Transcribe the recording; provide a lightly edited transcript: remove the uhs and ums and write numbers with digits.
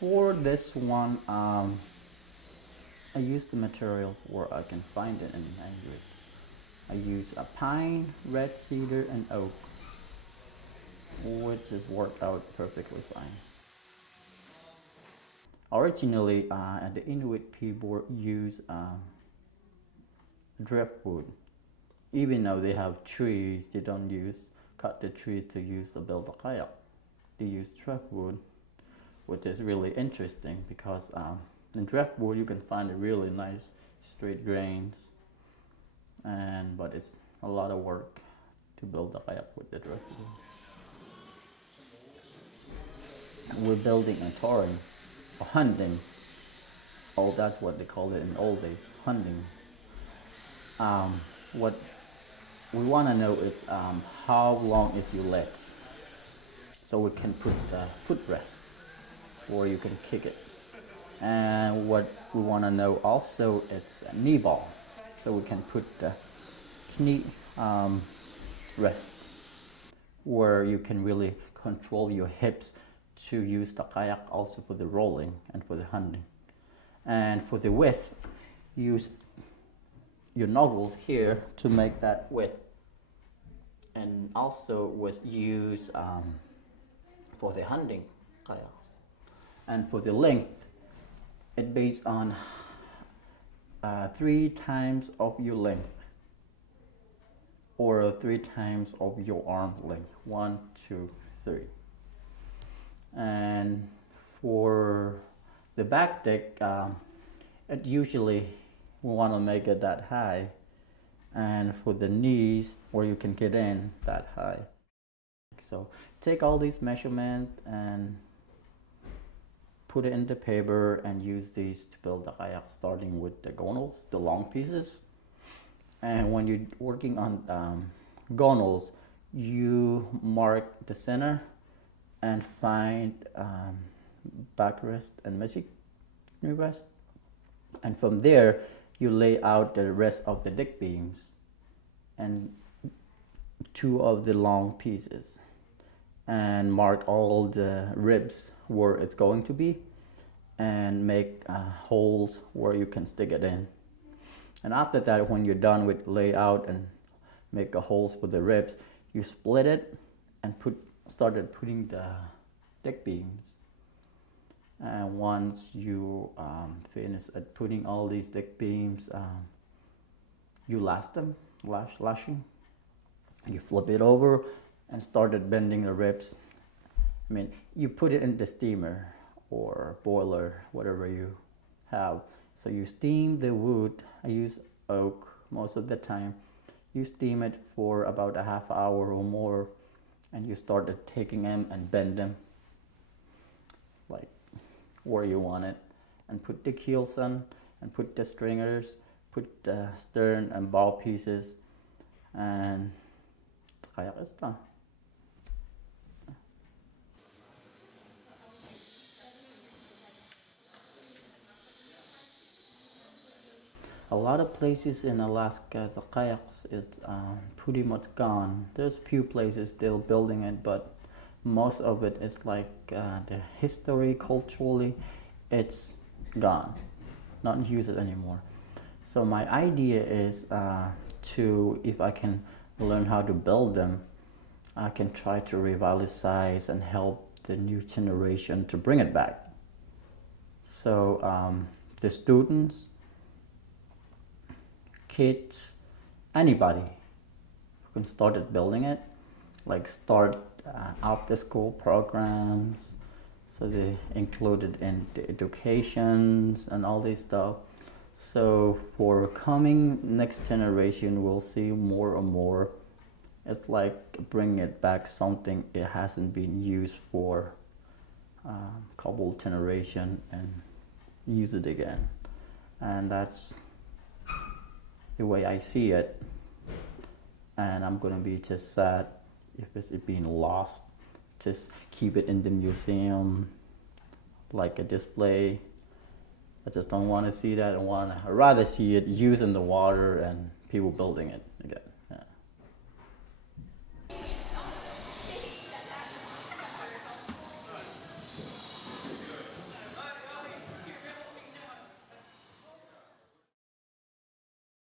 For this one, I use the material where I can find it and I use it. I use a pine, red cedar, and oak, which has worked out perfectly fine. Originally, the Inuit people use driftwood. Even though they have trees, they don't cut the trees to build a kayak. They use driftwood, which is really interesting because in driftwood you can find a really nice straight grains, but it's a lot of work to build a kayak with the driftwood. We're building a touring, or hunting. Oh, that's what they called it in the old days, hunting. What we want to know is how long is your legs, so we can put the footrest, or you can kick it. And what we want to know also is a knee ball, so we can put the knee rest, where you can really control your hips to use the kayak also for the rolling and for the hunting. And for the width, use your knuckles here to make that width, and also was used for the hunting kayaks. And for the length, it's based on 3 times of your length, or 3 times of your arm length. 1, 2, 3. And for the back deck, it usually we want to make it that high, and for the knees, where you can get in that high. So take all these measurements and put it in the paper and use these to build the kayak, starting with the gonals, the long pieces. And when you're working on gonals, you mark the center and find backrest and maligiaq rest, and from there you lay out the rest of the deck beams and 2 of the long pieces, and mark all the ribs where it's going to be, and make holes where you can stick it in. And after that, when you're done with layout and make the holes for the ribs, you split it and started putting the deck beams. And once you finish at putting all these deck beams, you lashing. You flip it over and started bending the ribs. I mean, you put it in the steamer or boiler, whatever you have. So you steam the wood. I use oak most of the time. You steam it for about a half hour or more, and you started taking them and bend them like where you want it, and put the keels on, and put the stringers, put the stern and bow pieces, and the kayak is done. A lot of places in Alaska, the kayaks, it's pretty much gone. There's few places still building it, but most of it is like the history, culturally, it's gone, not use it anymore. So my idea is if I can learn how to build them, I can try to revitalize and help the new generation to bring it back. So the students, kids, anybody who can start building it, like start after school programs, so they included in the educations and all this stuff. So for coming next generation, we'll see more and more. It's like bringing it back, something it hasn't been used for a couple generation, and use it again. And that's the way I see it. And I'm gonna be just sad if it's being lost. Just keep it in the museum, like a display. I just don't want to see that. I'd rather see it used in the water and people building it again.